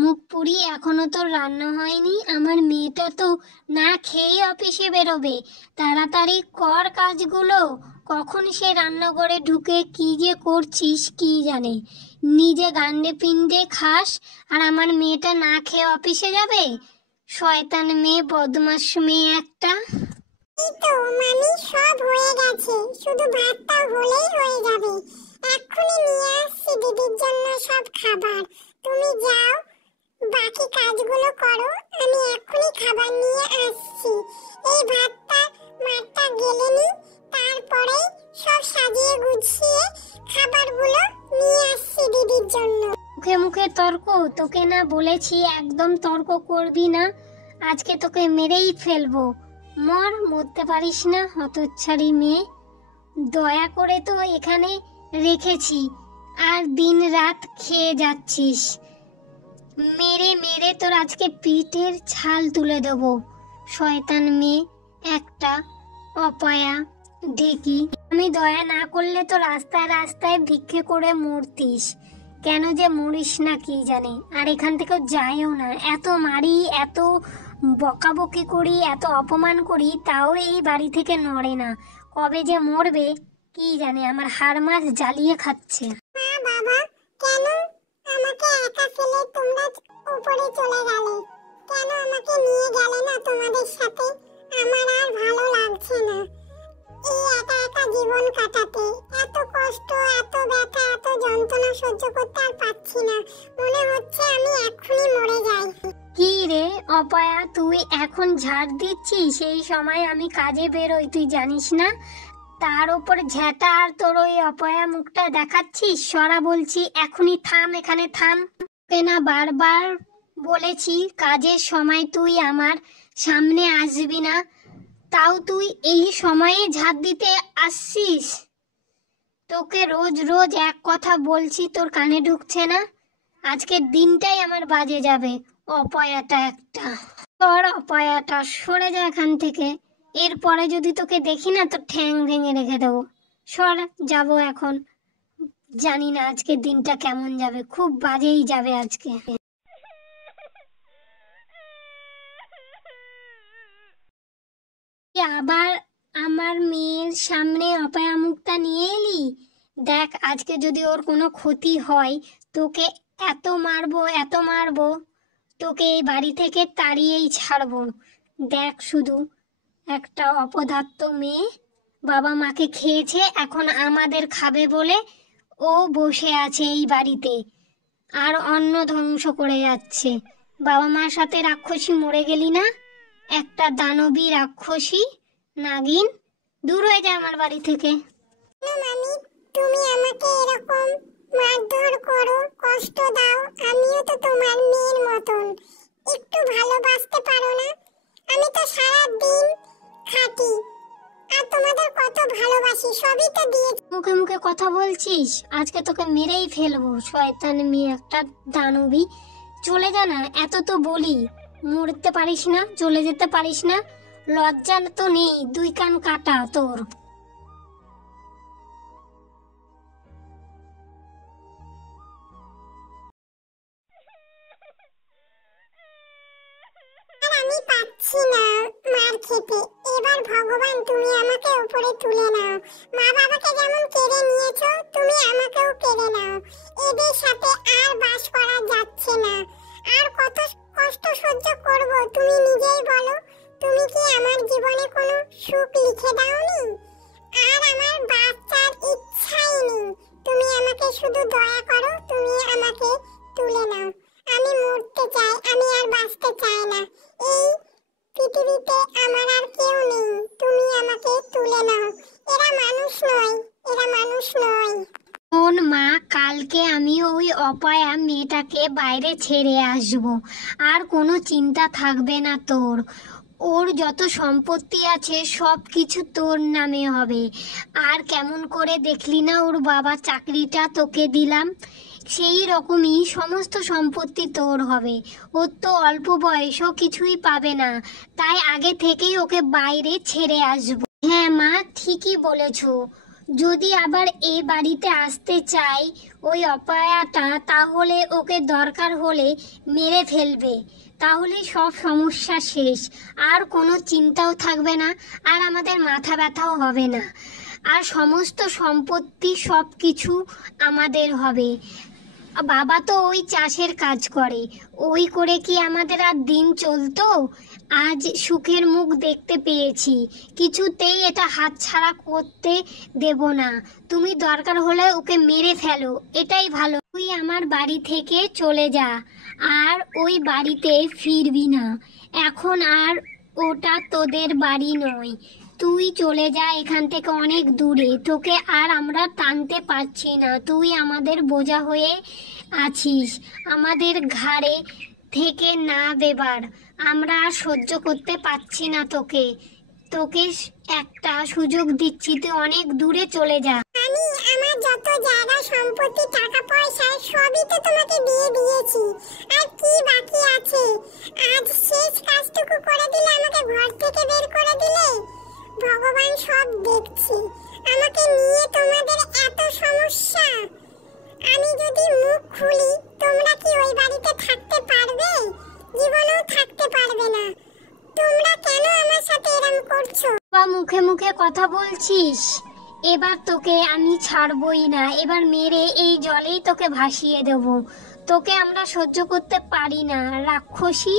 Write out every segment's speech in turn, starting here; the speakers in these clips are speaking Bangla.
মুখ পুরি, এখনো তো রান্না হয়নি। আমার মেয়েটা তো না খেয়ে অফিসে বেরোবে। তাড়াতাড়ি কর কাজগুলো। কখন সে রান্নাঘরে ঢুকে কি যে করছিস কি জানে। নিজে গান্ডে পিণ্ডে খাস আর আমার মেয়েটা না খেয়ে অফিসে যাবে। শয়তান মেয়ে, বদমাশ মেয়ে একটা। এই তো মামি, সব হয়ে গেছে, শুধু ভাতটা হলেই হয়ে যাবে। এক্ষুনি নিয়ে আসছি দিদির জন্য সব খাবার। তুমি যাও, বাকি কাজগুলো করো, আমি এক্ষুনি খাবার নিয়ে আসছি। এই মাঠটা গেলে নি, তারপরে সব সাজিয়ে গুছিয়ে খাবারগুলো নিয়ে আসছি দিদির জন্য। মুখে মুখে তর্ক? তোকে না বলেছি একদম তর্ক করবি না। আজকে তোকে মেরেই ফেলবো। মরতে পারিস না, হতচ্ছাড়ি মেয়ে। দয়া করে তো এখানে রেখেছি আর দিন রাত খেয়ে যাচ্ছিস। মেরে মেরে তোর আজকে পিঠের ছাল তুলে দেবো। শয়তান মেয়ে একটা, অপয়া ঢেকি। আমি দয়া না করলে তো রাস্তায় রাস্তায় ভিক্ষে করে মরতিস। কেন যে মরিস না কি জানে। আর এখান থেকেও যাইও না। এত মারি, এত বকাবকি করি, এত অপমান করি, তাও এই বাড়ি থেকে নড়ে না। কবে যে মরবে কি জানে। আমার হাড় মাছ জ্বালিয়ে খাচ্ছে। মা বাবা, কেন আমাকে একা ফেলে তোমরা উপরে চলে গেলে? কেন আমাকে নিয়ে গেলে না তোমাদের সাথে? আমার আর ভালো লাগছে না এই একা একা জীবন কাটাতে। এত কষ্ট, এত ব্যথা, এত যন্ত্রণা সহ্য করতে আর পাচ্ছি না। মনে হচ্ছে আমি এক্ষুনি মরে যাই। কি রে অপয়া, তুই এখন ঝাড় দিচ্ছিস? সেই সময় আমি কাজে বেরোই, তুই জানিস না? তার উপর ঝেঁটা আর তোর ওই অপয়া মুখটা দেখাচ্ছিস। সরা বলছি, এখনই থাম, এখানে থাম। তোকে না বারবার বলেছি কাজের সময় তুই আমার সামনে আসবি না, তাও তুই এই সময়ে ঝাড় দিতে আসছিস। তোকে রোজ রোজ এক কথা বলছি, তোর কানে ঢুকছে না? আজকের দিনটাই আমার বাজে যাবে। অপয়াটা একটা। তোর অপয়াটা, সরে যা এখান থেকে। এরপরে যদি তোকে দেখি না তো ঠ্যাং ভেঙে রেখে দেবো। সর, যাবো এখন। জানি না আজকের দিনটা কেমন যাবে, খুব বাজেই যাবে আজকে। আবার আমার মেয়ের সামনে অপয়া মুখটা নিয়ে এলি। দেখ, আজকে যদি ওর কোনো ক্ষতি হয়, তোকে এত মারবো, এত মারবো, তোকে এই বাড়ি থেকে তাড়িয়েই ছাড়বো। দেখ শুধু, একটা অপদার্থ মেয়ে, বাবা মাকে খেয়েছে, এখন আমাদের খাবে বলে ও বসে আছে এই বাড়িতে আর অন্ন ধ্বংস করে যাচ্ছে। বাবা মার সাথে রাক্ষসী মরে গেলি না? একটা দানবী রাক্ষসী নাগিন, দূর হয়ে যায় আমার বাড়ি থেকে। মামি, তুমি আমাকে এরকম মারধর করো, কষ্ট দাও, আমিও তো তোমার মেয়ের মতন। একটু ভালোবাসতে পারো না? আমি তো সারা দিন খাটি আর তোমাদের কত ভালোবাসি, সবই তো দিয়েছি। মুখে মুখে কথা বলছিস? আজকে তোকে মেরেই ফেলবো। শয়তান মেয়ে একটা, দানবী। চলে যা না, এত তো বলি। মরতে পারিস না? চলে যেতে পারিস না? লজ্জা তো নেই? দুই কান কাটা তোর। আমি পাচ্ছি না মার খেতে। এবার ভগবান, তুমি আমাকে উপরে তুলে নাও। মা বাবাকে যেমন কেড়ে নিয়েছো, তুমি আমাকেও কেড়ে নাও। এদের সাথে আর বাস করা যাচ্ছে না। আর কত কষ্ট সহ্য করব, তুমি নিজেই বলো। তুমি কি আমার জীবনে কোনো সুখ লিখে দাওনি? আর আমার বাচ্চার ইচ্ছাই নেই। তুমি আমাকে শুধু দয়া করো, তুমি আমাকে তুলে নাও। আমি মরতে চাই, আমি আর বাঁচতে চাই না। এই পৃথিবীতে আমার আর কেউ নেই, তুমি আমাকে তুলে নাও। এরা মানুষ নয়, এরা মানুষ নয়। শোন মা, কালকে আমি ওই অপয়া মেয়েটাকে বাইরে ছেড়ে আসবো। আর কোনো চিন্তা থাকবে না তোর। ওর যত সম্পত্তি আছে সব কিছু তোর নামে হবে। আর কেমন করে দেখলি না ওর বাবা চাকরিটা তোকে দিলাম, সেই রকমই সমস্ত সম্পত্তি তোর হবে। ওর তো অল্প বয়সও কিছুই পাবে না, তাই আগে থেকেই ওকে বাইরে ছেড়ে আসবো। হ্যাঁ মা, ঠিকই বলেছো। যদি আবার এই বাড়িতে আসতে চাই ওই অপয়াটা, তাহলে ওকে দরকার হলে মেরে ফেলবে। তাহলে সব সমস্যা শেষ, আর কোনো চিন্তাও থাকবে না, আর আমাদের মাথা ব্যথাও হবে না, আর সমস্ত সম্পত্তি সব কিছু আমাদের হবে। বাবা তো ওই চাষের কাজ করে, ওই করে কি আমাদের আর দিন চলতো? আজ সুখের মুখ দেখতে পেয়েছি, কিছুতেই এটা হাতছাড়া করতে দেব না। তুমি দরকার হলে ওকে মেরে ফেলো, এটাই ভালো। তুই আমার বাড়ি থেকে চলে যা, আর ওই বাড়িতে ফিরবি না। এখন আর ওটা তোদের বাড়ি নয়। তুই চলে যা এখান থেকে অনেক দূরে, তোকে আর আমরা টানতে পারছি না। তুই আমাদের বোঝা হয়ে আছিস, আমাদের ঘাড়ে থেকে না দেবার। আমরা আর সহ্য করতে পারছি না তোকে। তোকে একটা সুযোগ দিচ্ছি, তুই অনেক দূরে চলে যা। আমি আমার যত জায়গা সম্পত্তি টাকা পয়সা সবই তো তোমাকে দিয়ে দিয়েছি, আর কি বাকি আছে? আজ শেষ কাজটুকু করে দিলে, আমাকে ঘর থেকে বের করে দিলে। ভগবান সব দেখছি, আমাকে নিয়ে তোমাদের এত সমস্যা। আমি যদি মুখ খুলি, তোমরা কি ওই বাড়িতে থাকতে পারবে? জীবনেও থাকতে পারবে না। তোমরা কেন আমার সাথে এরকম করছো? বা মুখে মুখে কথা বলছিস, এবার তোকে আমি ছাড়বই না। এবার মেরে এই জলেই তোকে ভাসিয়ে দেব। তোকে আমরা সহ্য করতে পারি না, রাক্ষসী।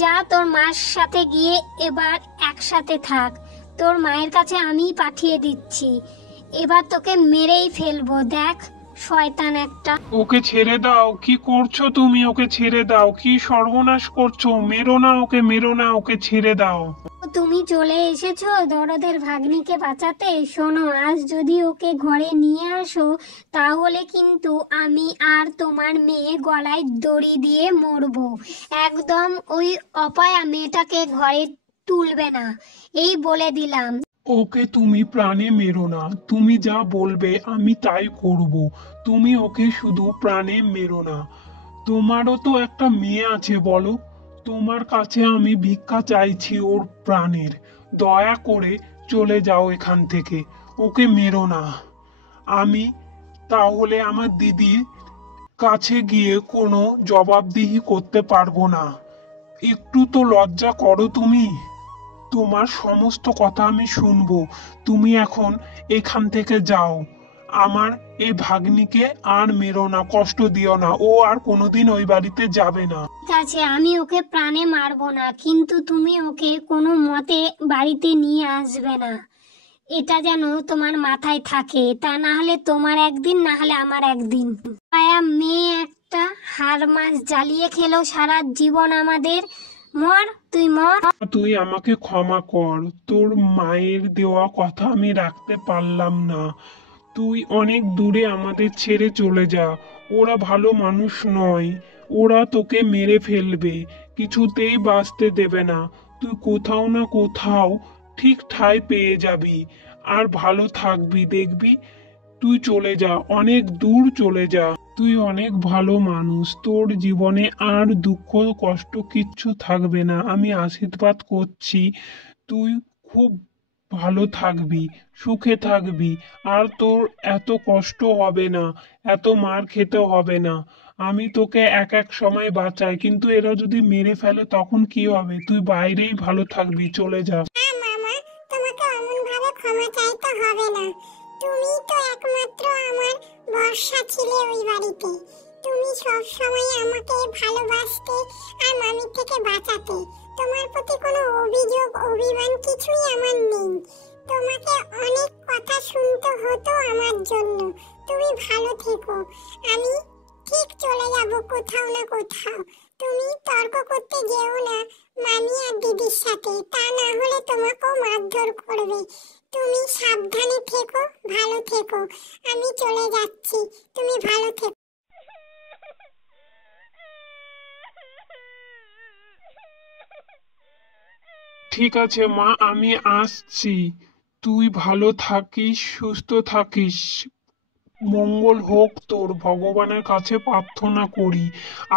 যা তোর মার সাথে গিয়ে এবার একসাথে থাক। তোর মায়ের কাছে আমি পাঠিয়ে দিচ্ছি। এবার তোকে মেরেই ফেলবো, দেখ শয়তান একটা। ওকে ছেড়ে দাও, কি করছো তুমি? ওকে ছেড়ে দাও, কি সর্বনাশ করছো? মেরো না ওকে, মেরো না ওকে, ছেড়ে দাও। তুমি চলে এসেছো দরদের ভাগ্নিকে বাঁচাতে। শোনো, আজ যদি ওকে ঘরে নিয়ে আসো, তাহলে কিন্তু আমি আর তোমার মেয়ে গলায় দড়ি দিয়ে মরবো। একদম ওই অপায়া মেয়েটাকে ঘরে তুলবে না, এই বলে দিলাম। ওকে তুমি প্রাণে মেরো না, তুমি যা বলবে আমি তাই করব। তুমি ওকে শুধু প্রাণে মেরো না। তোমারও তো একটা মেয়ে আছে, বলো। তোমার কাছে আমি ভিক্ষা চাইছি ওর প্রাণের। দয়া করে চলে যাও এখান থেকে, ওকে মেরো না। আমি তাহলে আমার দিদির কাছে গিয়ে কোনো জবাবদিহি করতে পারবো না। একটু তো লজ্জা করো তুমি। তোমার সমস্ত কথা আমি শুনবো। তুমি এখন এখান থেকে যাও। আমার এই ভাগ্নিকে আর মেরো না, কষ্ট দিও না। ও আর কোনোদিন ওই বাড়িতে যাবে না। ঠিক আছে, আমি ওকে প্রাণে মারবো না, কিন্তু তুমি ওকে কোনো মতে বাড়িতে নিয়ে আসবে না। এটা যেন তোমার মাথায় থাকে, তা না হলে তোমার একদিন, না হলে আমার একদিন। পায়া মেয়ে একটা, হার মাস জ্বালিয়ে খেলো সারা জীবন আমাদের। মর, তুই মর। তুই আমাকে ক্ষমা কর, তোর মায়ের দেওয়া কথা আমি রাখতে পারলাম না। তুই অনেক দূরে আমাদের ছেড়ে চলে যা। ওরা ভালো মানুষ নয়, ওরা তোকে মেরে ফেলবে, কিছুতেই বাঁচতে দেবে না। তুই কোথাও না কোথাও ঠিক ঠাঁই পেয়ে যাবি, আর ভালো থাকবি, দেখবি। তুই চলে যা, অনেক দূর চলে যা। তুই অনেক ভালো মানুষ, তোর জীবনে আর দুঃখ কষ্ট কিচ্ছু থাকবে না, আমি আশীর্বাদ করছি। তুই খুব ভালো থাকবি, সুখে থাকবি, আর তোর এত কষ্ট হবে না, এত মার খেতে হবে না। আমি তোকে এক এক সময় বাঁচাই, কিন্তু এরা যদি মেরে ফেলে তখন কি হবে? তুই বাইরেই ভালো থাকবি, চলে যা। না মামা, তোমাকে অমন ভাবে ক্ষমা চাইতে হবে না। তুমি তো একমাত্র আমার ভরসা ছিলে ওই বাড়িতে। তুমি সব সময় আমাকে ভালোবাসতে আর মামির থেকে বাঁচাতে। তোমার প্রতি কোনো অভিযোগ অভিমান কিছুই আমার নেই। তোমাকে অনেক কথা শুনতে হতো আমার জন্য। তুমি ভালো থেকো। আমি ঠিক চলে যাব কোথাও না কোথাও। তুমি তর্ক করতে যেও না মামি আর দিদির সাথে, তা না হলে তোমাকেও মারধর করবে। তুমি সাবধানে থেকো, ভালো থেকো। আমি চলে যাচ্ছি, তুমি ভালো থেকো। ঠিক আছে মা, আমি আসছি। তুই ভালো থাকিস, সুস্থ থাকিস। মঙ্গল হোক তোর, ভগবানের কাছে প্রার্থনা করি।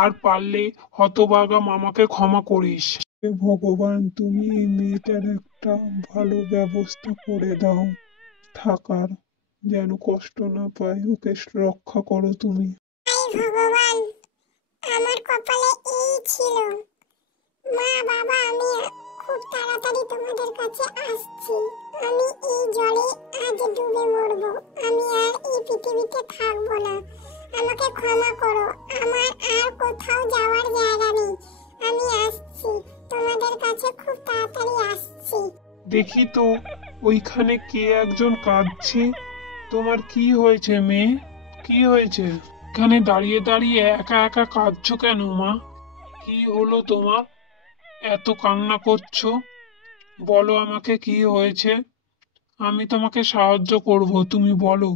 আর পারলে হতভাগা মামাকে ক্ষমা করিস। হে ভগবান, তুমি এই মেয়েটার একটা ভালো ব্যবস্থা করে দাও থাকার। যেন কষ্ট না পায়, ওকে রক্ষা করো তুমি। হায় ভগবান, আমার কপালে এই ছিল। মা বাবা, আমি খুব তাড়াতাড়ি তোমাদের কাছে আসছি। আমি এই জলে আজ ডুবে মরবো। আমি আর এই পৃথিবীতে থাকবো না। আমাকে ক্ষমা করো। আমার আর কোথাও যাওয়ার জায়গা নেই। আমি আসছি, তোমাদের কাছে খুব তাড়াতাড়ি আসছি। দেখি তো ওইখানে কে একজন কাঁদছে। তোমার কি হয়েছে মেয়ে, কি হয়েছে? এখানে দাঁড়িয়ে দাঁড়িয়ে একা একা কাঁদছো কেন মা? কি হলো তোমার, এত কান্না করছো? বলো আমাকে কি হয়েছে, আমি তোমাকে সাহায্য করব। তুমি বলো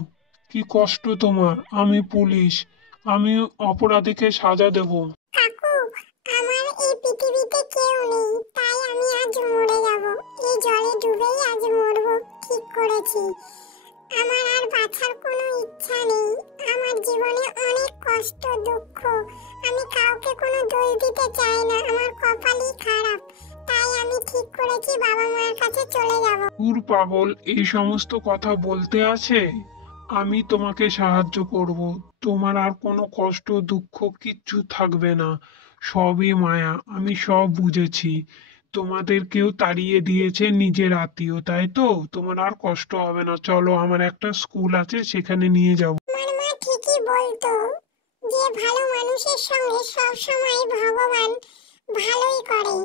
কি কষ্ট তোমার। আমি পুলিশ, আমি অপরাধীকে সাজা দেব। কাকু, আমার এই পৃথিবীতে কেউ নেই, তাই আমি আজ মরে যাব। এই জলে ডুবেই আজ মরবো ঠিক করেছি। আমার আর বাঁচার কোনো ইচ্ছা নেই। আমার জীবনে অনেক কষ্ট দুঃখ। আমি কাউকে কোনো দোষ দিতে চাই না। আমার কপালই খারাপ, তাই আমি ঠিক করেছি বাবা মায়ের কাছে চলে যাব। দূর পাগল, এই সমস্ত কথা বলতে আছে? আমি তোমাকে সাহায্য করব। তোমার আর কোনো কষ্ট দুঃখ কিচ্ছু থাকবে না। সবই মায়া, আমি সব বুঝেছি। তোমাদেরকেও তাড়িয়ে দিয়েছে নিজের আত্মীয়, তাই তো? তোমার আর কষ্ট হবে না। চলো, আমার একটা স্কুল আছে, সেখানে নিয়ে যাব। আমার মা ঠিকই বলতো যে ভালো মানুষের সঙ্গে সব সময় ভগবান ভালোই করে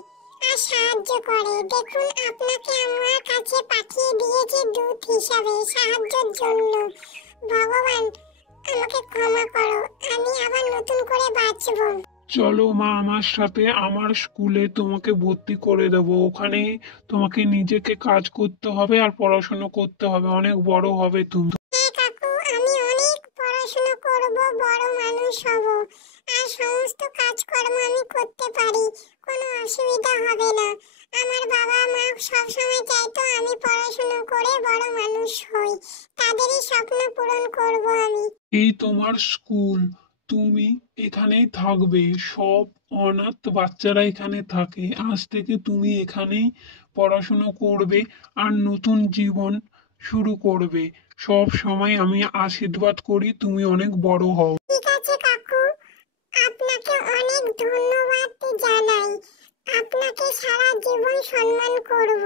আর সাহায্য করে। দেখুন, আপনাকে আমার কাছে পাঠিয়ে দিয়েছে দূত হিসাবে সাহায্যের জন্য। ভগবান, আমাকে ক্ষমা করো। আমি আবার নতুন করে বাঁচবো। চলো মা আমার সাথে, আমার স্কুলে তোমাকে ভর্তি করে দেবো। ওখানে তোমাকে নিজেকে কাজ করতে হবে আর পড়াশোনা করতে হবে, অনেক বড় হবে তুমি। হ্যাঁ কাকু, আমি অনেক পড়াশোনা করব, বড় মানুষ হব, আর সমস্ত কাজকর্ম আমি করতে পারি। কোনো অসুবিধা হবে না। আমার বাবা মা সবসময় চাইতো আমি পড়াশোনা করে বড় মানুষ হই। তাদেরই স্বপ্ন পূরণ করব আমি। এই তোমার স্কুল, তুমি এখানেই থাকবে। সব অনাথ বাচ্চারা এখানে থাকে। আজ থেকে তুমি এখানেই পড়াশোনা করবে আর নতুন জীবন শুরু করবে। সব সময় আমি আশীর্বাদ করি তুমি অনেক বড় হও। ঠিক আছে কাকু, আপনাকে অনেক ধন্যবাদ জানাই। আপনাকে সারা জীবন সম্মান করব।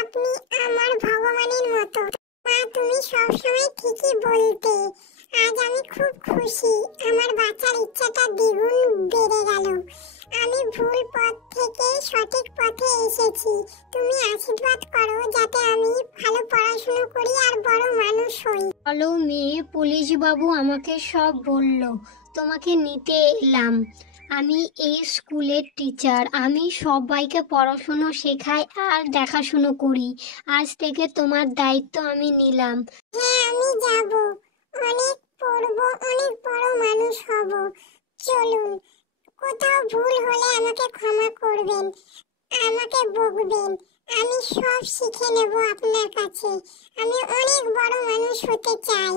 আপনি আমার ভগবানের মতো। মা, তুমি সবসময় ঠিকই বলতে। আজ আমি খুব খুশি। আমার বাঁচার ইচ্ছাটা দ্বিগুণ বেড়ে গেল। আমি ভুল পথ থেকে সঠিক পথে এসেছি। তুমি আশীর্বাদ করো যাতে আমি ভালো পড়াশোনা করি আর বড় মানুষ হই। চলো মেয়ে, পুলিশ বাবু আমাকে সব বললো, তোমাকে নিতে এলাম। আমি এই স্কুলের টিচার, আমি সবাইকে পড়াশুনো শেখাই আর দেখাশুনো করি। আজ থেকে তোমার দায়িত্ব আমি নিলাম। হ্যাঁ, আমি যাব। অনেক পড়বো, অনেক বড় মানুষ হব। চলুন, কোথাও ভুল হলে আমাকে ক্ষমা করবেন, আমাকে বকবেন। আমি সব শিখে নেব আপনার কাছে। আমি অনেক বড় মানুষ হতে চাই।